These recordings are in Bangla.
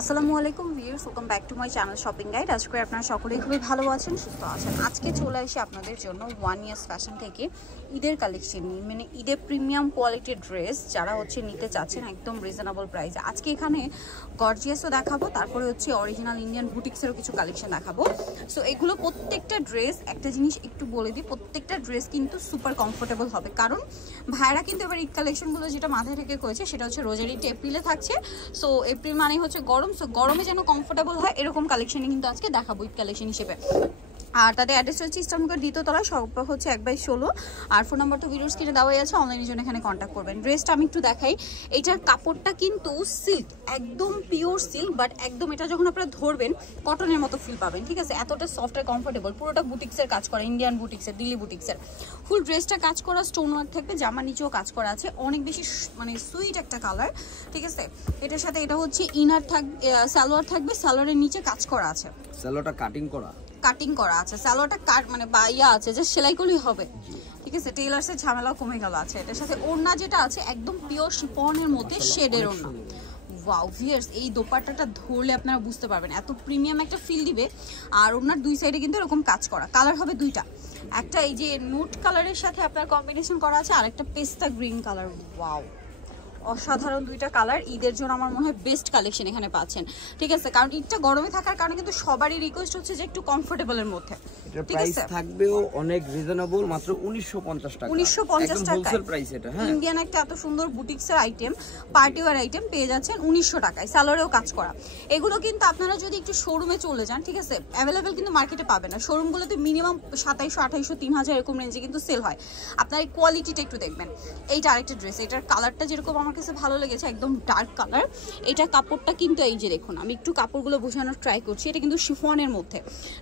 আসসালামু আলাইকুম viewers, welcome back to my channel shopping guide. আজকে আপনারা সকলেই খুবই ভালো আছেন, সুস্থ আছেন। আজকে চলে আসি আপনাদের জন্য 1 ইয়ার্স ফ্যাশন থেকে ঈদের কালেকশন নিয়ে, মানে ঈদের প্রিমিয়াম কোয়ালিটির ড্রেস যারা নিতে চাচ্ছেন একদম রিজনেবল প্রাইসে। আজকে এখানে গর্জিয়াসও দেখাবো, তারপরে অরিজিনাল ইন্ডিয়ান বুটিক্সেরও কিছু কালেকশন দেখাবো। সো এগুলো প্রত্যেকটা ড্রেস, একটা জিনিস একটু বলে দিই, প্রত্যেকটা ড্রেস কিন্তু সুপার কমফোর্টেবল হবে, কারণ ভাইরা কিন্তু এবার ঈদ কালেকশনগুলো যেটা মাথায় রেখে করেছে সেটা হচ্ছে রোজারিটি এপ্রিলে থাকছে। সো এপ্রিল মানে হচ্ছে গরম, সো গরমে যেন কমফোর্টেবল হয় এরকম কালেকশনই কিন্তু আজকে দেখাবো ঈদ কালেকশন হিসেবে। আর তাদের অ্যাড্রেস হচ্ছে ইস্টার্নগড় দ্বিতীয়তলা, সব হচ্ছে 1/16। আর ফোন নাম্বার তো ভিডিওর স্ক্রিনে দেওয়াই আছে, অনলাইনের জন্য এখানে কন্ট্যাক্ট করবেন। ড্রেসটা আমি একটু দেখাই। এইটার কাপড়টা কিন্তু সিল্ক, একদম পিওর সিল্ক, বাট একদম এটা যখন আপনারা ধরবেন কটনের মতো ফিল পাবেন, ঠিক আছে? এতটা সফট আর কমফোর্টেবল। পুরোটা বুটিক্সের কাজ করা, ইন্ডিয়ান বুটিক্সের, দিল্লি বুটিক্সের। ফুল ড্রেসটা কাজ করা, স্টোন ওয়ার্ক থাকবে, জামার নিচেও কাজ করা আছে, অনেক বেশি মানে সুইট একটা কালার, ঠিক আছে? এটার সাথে এটা হচ্ছে ইনার থাকবে, সালোয়ার থাকবে, সালোয়ারের নিচে কাজ করা আছে, সালোয়ারটা কাটিং করা আছে, সালোয়ারটা কাট মানে বাইয়া আছে, যে সেলাই করলেই হবে, ঠিক আছে? টেইলার্সের ঝামেলাও কমে গেল আছে। এটার সাথে ওড়না যেটা আছে একদম পিওর শিফনের মধ্যে শেডের ওড়না। ওয়াও ভিউয়ার্স, এই দোপাট্টাটা ধরলে আপনারা বুঝতে পারবেন এত প্রিমিয়াম একটা ফিল দিবে। আর ওনার দুই সাইডে কিন্তু এরকম কাজ করা, কালার হবে দুইটা, একটা এই যে নুট কালারের সাথে আপনার কম্বিনেশন করা আছে, আর একটা পেস্তা গ্রিন কালার। ওয়াও, অসাধারণ দুইটা কালার। ঈদের জন্য আমার মনে হয় বেস্ট কালেকশন এখানে পাচ্ছেন, ঠিক আছে? কারণ ঈদটা গরমে থাকার কারণে কিন্তু সবারই রিকোয়েস্ট হচ্ছে যে একটু কমফোর্টেবলের মধ্যে, ঠিক আছে? প্রাইস থাকবেও অনেক রিজনেবল, মাত্র 1950 টাকা। 1950 টাকা হোলসেল প্রাইস এটা। হ্যাঁ, ইন্ডিয়ান একটা এত সুন্দর বুটিক্সের আইটেম, পার্টি ওয়্যার আইটেম পেয়ে যাচ্ছেন 1900 টাকায়, সালোয়ারেও কাজ করা। এগুলো কিন্তু আপনারা যদি একটু শোরুমে চলে যান, ঠিক আছে, অ্যাভেলেবেল কিন্তু মার্কেটে পাবেন না। শোরুমগুলোতে মিনিমাম 2700, 2800, 3000 এরকম রেঞ্জে কিন্তু সেল হয়। আপনার এই কোয়ালিটিটা একটু দেখবেন। এইটা আরেকটা ড্রেস, এটার কালারটা যেরকম আমার কাছে ভালো লেগেছে, একদম ডার্ক কালার। এটা কাপড়টা কিন্তু এই যে দেখুন, আমি একটু কাপড়গুলো বোঝানোর ট্রাই করছি। এটা কিন্তু শিফনের মধ্যে,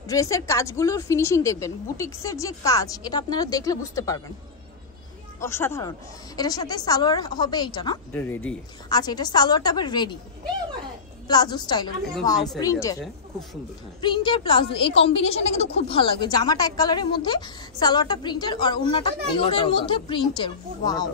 ড্রেসের কাজগুলোর ফিনিশিং দেখবেন, বুটিক্সের যে কাজ, এটা আপনারা দেখলে বুঝতে পারবেন, অসাধারণ। এটার সাথে সালোয়ার হবে এইটা না, এটা রেডি। আচ্ছা, এটা সালোয়ারটা আবার রেডি প্লাজো স্টাইলের, ওয়াও, প্রিন্টের, খুব সুন্দর। হ্যাঁ, প্রিন্টের প্লাজো, এই কম্বিনেশনটা কিন্তু খুব ভালো লাগবে। জামাটা এক কালারের মধ্যে, সালোয়ারটা প্রিন্টের, আর ওন্নাটা পিওরের মধ্যে প্রিন্টের। ওয়াও,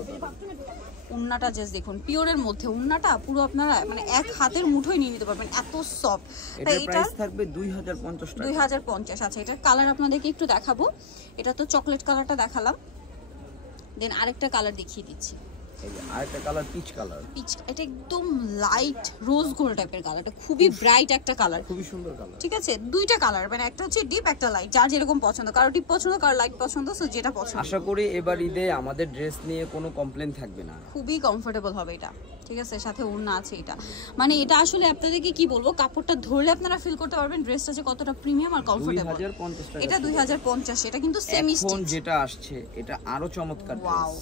ওন্নাটা জাস্ট দেখুন, পিওরের মধ্যে ওন্নাটা পুরো আপনারা মানে এক হাতের মুঠোয় নিয়ে নিতে পারবেন, এত সফট। তাই এটা প্রাইস থাকবে 2050 টাকা। 2050। আচ্ছা, এটার কালার আপনাদেরকে একটু দেখাবো। এটা তো চকলেট কালারটা দেখালাম, দেন আরেকটা কালার দেখিয়ে দিচ্ছি। এই যে আরেকটা কালার, পিচ কালার। পিচ, এটা একদম লাইট রোজ গোল্ড টাইপের কালারটা, খুবই ব্রাইট একটা কালার, খুবই সুন্দর কালার, ঠিক আছে? দুইটা কালার, মানে একটা হচ্ছে ডিপ, একটা লাইট, যার যেরকম পছন্দ, কারো ডিপ পছন্দ, কারো লাইট পছন্দ, সো যেটা পছন্দ। আশা করি এবার ঈদে আমাদের ড্রেস নিয়ে কোনো কমপ্লেইন থাকবে না, খুবই কমফোর্টেবল হবে এটা, ঠিক আছে? সাথে ওড়না আছে এটা, মানে এটা আসলে আপনাদেরকে কি বলবো, কাপড়টা ধরলে আপনারা ফিল করতে পারবেন ড্রেসটা যে কতটা প্রিমিয়াম আর কমফোর্টেবল। 2050 টাকা। এটা 2050। এটা কিন্তু সেমি স্টিচ। এখন যেটা আসছে এটা আরো চমৎকার। ওয়াও,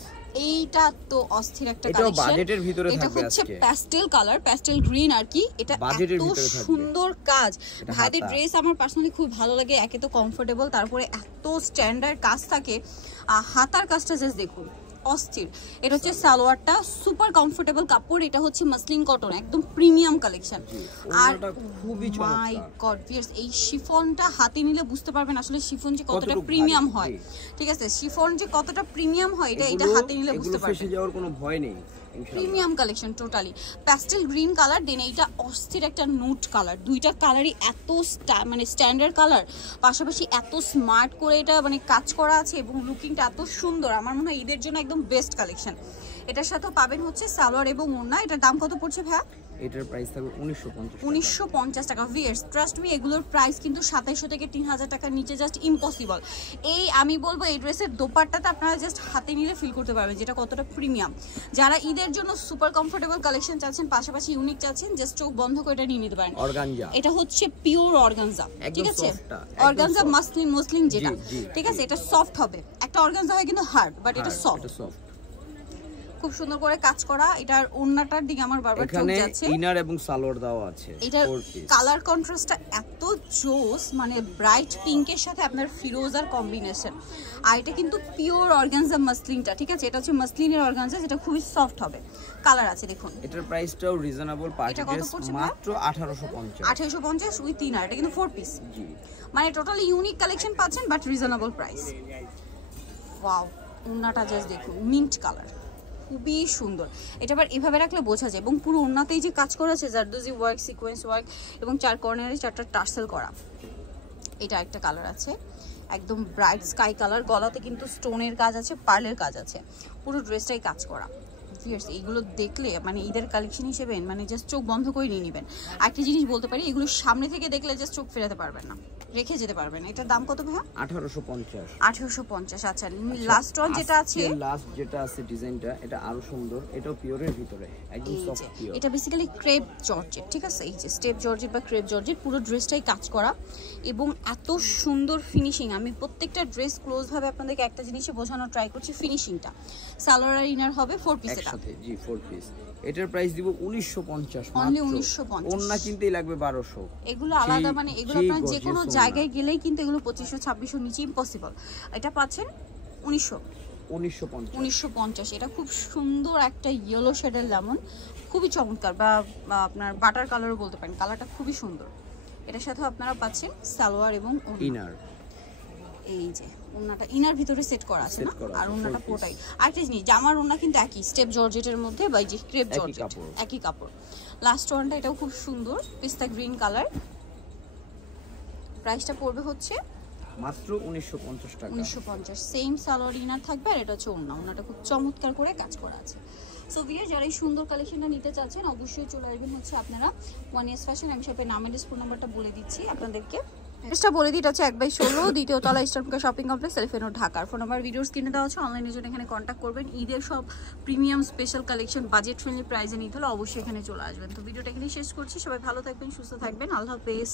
এইটা তো অস্থির একটা কালেকশন। কালেকশন। বাজেটের ভিতরে থাকবে আজকে। এটা হচ্ছে প্যাস্টেল কালার, প্যাস্টেল গ্রিন আর কি। এটা এত সুন্দর কাজ, ভাইদের ড্রেস আমার পার্সোনালি খুব ভালো লাগে। একে তো কমফোর্টেবল, তারপরে এত স্ট্যান্ডার্ড কাজ থাকে। হাতার কাজটা জাস্ট দেখুন, অস্থির। এটা হচ্ছে সালোয়ারটা, সুপার কমফোর্টেবল কাপড়। এটা হচ্ছে মাসলিন কটন, একদম প্রিমিয়াম কালেকশন। আর খুবই চমৎকার। মাই গড ভিউয়ার্স, এই শিফনটা হাতে নিলে বুঝতে পারবেন আসলে শিফন যে কতটা প্রিমিয়াম হয়, ঠিক আছে? শিফন যে কতটা প্রিমিয়াম হয় এটা হাতে নিলে বুঝতে পারবেন। ফেসে যাওয়ার কোনো ভয় নেই। Premium collection totally. Pastel green colour, then এইটা অস্থির একটা নুট কালার। দুইটা কালারই এত মানে স্ট্যান্ডার্ড কালার, পাশাপাশি এত স্মার্ট করে এটা মানে কাজ করা আছে, এবং লুকিংটা এত সুন্দর। আমার মনে হয় ঈদের জন্য একদম বেস্ট কালেকশন। এটার সাথেও পাবেন হচ্ছে সালোয়ার এবং ওড়না। এটার দাম কত পড়ছে ভাইয়া? এটার প্রাইস থাকবে 1950 টাকা। ভিউয়ার্স ট্রাস্ট মি, এগুলোর প্রাইস কিন্তু 2700 থেকে 3000 টাকার নিচে জাস্ট ইম্পসিবল। এই আমি বলবো এই ড্রেসের দোপাট্টাটা আপনারা জাস্ট হাতে নিলে ফিল করতে পারবেন যেটা কতটা প্রিমিয়াম। যারা ঈদের জন্য সুপার কমফোর্টেবল কালেকশন চাচ্ছেন, পাশাপাশি ইউনিক চাচ্ছেন, জাস্ট চোখ বন্ধ করে এটা নিয়ে নিতে পারেন। অর্গানজা, এটা হচ্ছে পিওর অর্গানজা, ঠিক আছে? অর্গানজা মসলিন যেটা, ঠিক আছে? এটা সফট হবে। একটা অর্গানজা হয় কিন্তু হার্ড, বাট এটা সফট, খুব সুন্দর করে কাজ করা। এটার ওন্নাটার দিকে আমার বারবার চোখ যাচ্ছে, ইনার এবং সালোয়ার দেওয়া আছে। এটার কালার কন্ট্রাস্টটা এত জোস, মানে ব্রাইট পিঙ্কের সাথে আপনার ফিরোজার কম্বিনেশন। আর এটা কিন্তু পিওর অর্গানজা মাসলিনটা, ঠিক আছে? এটা হচ্ছে মাসলিনের অর্গানজা, যেটা খুবই সফট হবে। কালার আছে দেখুন। এটার প্রাইসটাও রিজনেবল, পার্টি ড্রেস মাত্র 1850। 1850 উইথ ইনার। এটা কিন্তু 4 পিস, মানে টোটালি ইউনিক কালেকশন পাচ্ছেন, বাট রিজনেবল প্রাইস। ওয়াও, ওন্নাটা জাস্ট দেখুন, মিন্ট কালার, খুবই সুন্দর। এটা আবার এভাবে রাখলে বোঝা যায়, এবং পুরো ওড়নাতেই যে কাজ করা আছে জারদোজি ওয়ার্ক, সিকোয়েন্স ওয়ার্ক এবং 4 কর্নারে 4টা টার্সেল করা। এটা একটা কালার আছে একদম ব্রাইট স্কাই কালার, গলাতে কিন্তু স্টোনের কাজ আছে, পার্লের কাজ আছে, পুরো ড্রেসটাই কাজ করা। এইগুলো দেখলে মানে ঈদের কালেকশন হিসেবে মানে জাস্ট চোখ বন্ধ করে নিয়ে নেবেন। আরেকটা জিনিস বলতে পারি, এগুলো সামনে থেকে দেখলে জাস্ট চোখ ফেরাতে পারবেন না, রেখে যেতে পারবেন। এটার দাম কত ভাইয়া? 1850। 1850। আচ্ছা, লাস্ট ওয়ান যেটা আছে, লাস্ট যেটা আছে ডিজাইনটা, এটা আরো সুন্দর, এটাও পিওরের ভিতরে একদম সফট পিওর। এটা বেসিক্যালি ক্রেপ জর্জেট, ঠিক আছে? এই যে স্টেপ জর্জেট বা ক্রেপ জর্জেট, পুরো ড্রেসটাই কাজ করা এবং এত সুন্দর ফিনিশিং। আমি প্রত্যেকটা ড্রেস ক্লোজ ভাবে আপনাদেরকে একটা জিনিসে বোঝানোর ট্রাই করছি, ফিনিশিংটা। সালোয়ার আর ইনার হবে 4 পিস একসাথে, জি 4 পিস। এটার প্রাইস দিব 1950 অনলি মাত্র। 1950। ওন্না কিনতেই লাগবে 1200। এগুলো আলাদা, মানে এগুলো আপনারা যে কোনো জায়গায় গেলেই কিন্তু এগুলো 2500 2600 নিচে ইম্পসিবল। এটা পাচ্ছেন 1950। এটা খুব সুন্দর একটা ইয়েলো শেডের লেমন, খুবই চমৎকার, বা আপনার বাটার কালারও বলতে পারেন, কালারটা খুবই সুন্দর। এটার সাথে আপনারা পাচ্ছেন সালোয়ার এবং ইনার। এই যে ওন্নাটা ইনার ভিতরে সেট করা আছে না, আর ওন্নাটা পুরোটাই। আরেকটা জিনিস, জামার ওন্না কিন্তু একই স্টেপ জর্জেটের মধ্যে বা যে ক্রেপ জর্জেট, একই কাপড়। লাস্ট ওয়ানটা এটাও খুব সুন্দর, পিস্তা গ্রিন কালার। প্রাইসটা পড়বে হচ্ছে মাত্র 1950 টাকা। 1950। সেম সালোয়ার ইনার থাকবে, আর এটা হচ্ছে ওন্নাটা খুব চমৎকার করে কাজ করা আছে। সো ভিউয়ার, যারা এই সুন্দর কালেকশনটা নিতে চাচ্ছেন অবশ্যই চলে আসবেন হচ্ছে আপনারা ওয়ান ইয়ার্স ফ্যাশন। আমি শপের নাম এন্ড ফোন নাম্বারটা বলে দিচ্ছি আপনাদেরকে। এটা বলে দিই, এটা হচ্ছে 1/16 দ্বিতীয় তলা eastern shopping complex, elephant road, ঢাকার। ফোন নাম্বার ভিডিওস কিনে দেওয়া আছে, অনলাইনের জন্য এখানে কন্ট্যাক্ট করবেন। ঈদের সব premium special collection budget friendly প্রাইসে নিতে হলে অবশ্যই এখানে চলে আসবেন। তো ভিডিওটা এখানে শেষ করছি, সবাই ভালো থাকবেন, সুস্থ থাকবেন, আল্লাহ হাফেজ।